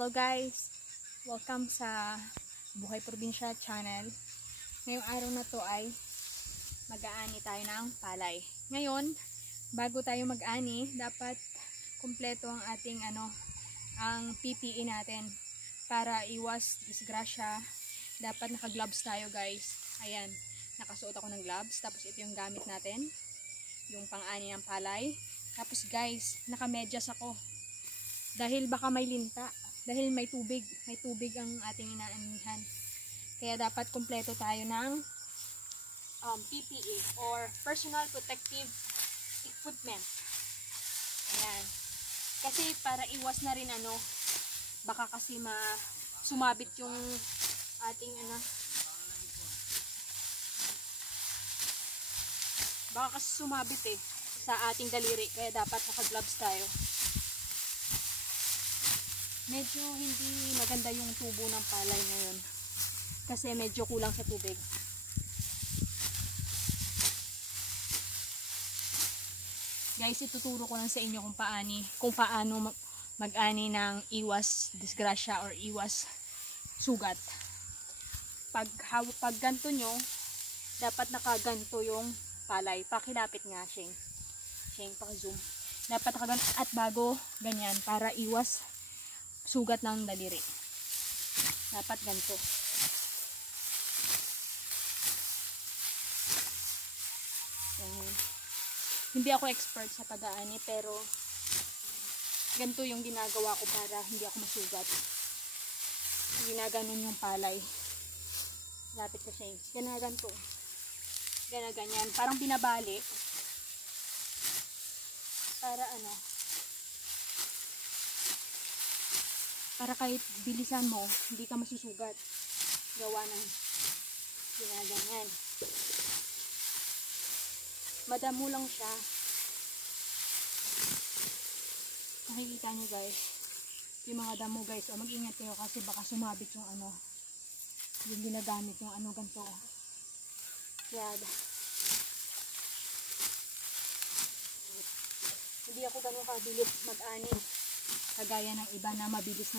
Hello guys! Welcome sa Buhay Probinsya channel. Ngayong araw na to ay mag-aani tayo ng palay. Ngayon, bago tayo mag-ani, dapat kumpleto ang ating ang PPE natin para iwas disgrasya. Dapat naka-gloves tayo guys. Ayan, nakasuot ako ng gloves. Tapos ito yung gamit natin, yung pang-ani ng palay. Tapos guys, naka-medyas ako. Dahil baka may linta. Dahil may tubig ang ating inaanihan. Kaya dapat kumpleto tayo ng PPE or Personal Protective Equipment. Ayan. Kasi para iwas na rin baka kasi sumabit yung ating baka kasi sumabit sa ating daliri. Kaya dapat naka-gloves tayo. Medyo hindi maganda yung tubo ng palay ngayon kasi medyo kulang sa tubig. Guys, ituturo ko lang sa inyo kung paano mag-ani ng iwas disgrasya or iwas sugat. Pag ganto nyo, dapat nakaganto yung palay. Pakilapit nga, Sheng, paka-zoom. Dapat nakaganto at bago ganyan para iwas sugat ng daliri. Dapat ganito. Hindi ako expert sa pag-aani pero ganito yung ginagawa ko para hindi ako masugat. Ginaganon yung palay. Lapit ka siya. Ganaganto. Ganaganyan. Parang binabali. Para kahit bilisan mo, hindi ka masusugat. Gawa ng ginaganyan. Madamo lang siya. Makikita nyo guys. Yung mga damo guys. Mag-ingat kayo kasi baka sumabit yung yung ginagamit yung ganito. Yan. Hindi ako ganun kabilis mag-ani. Kagaya ng iba na mabilis.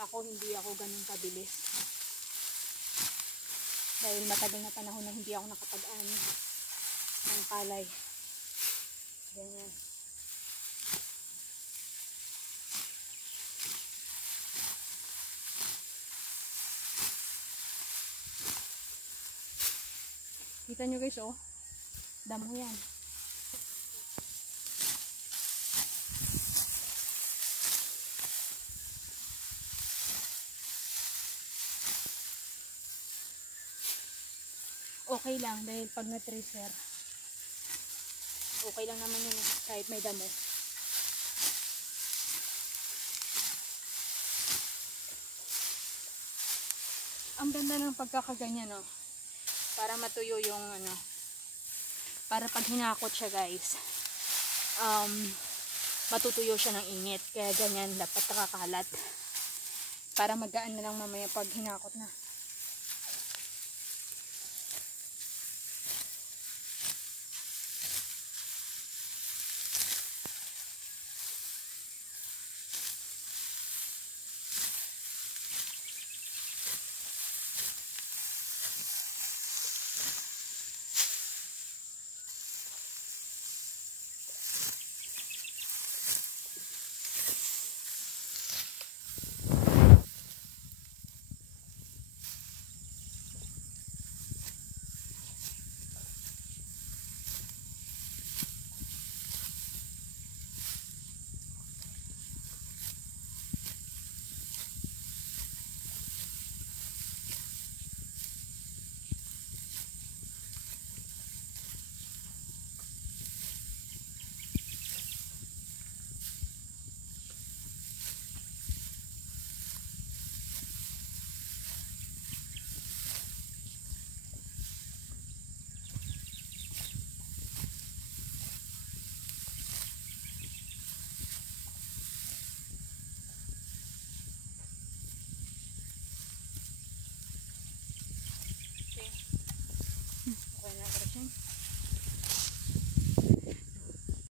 Ako hindi ako ganun kabilis. Dahil matagal na panahon na hindi ako nakapag-ani ng palay. Ganyan. Kita nyo guys, damo yan. Okay lang dahil pag na-tracer okay lang naman yun kahit may damo. Ang ganda ng pagkakaganyan para matuyo yung para pag hinakot siya guys matutuyo siya ng init, kaya ganyan dapat nakakalat para magaan na lang mamaya pag hinakot na.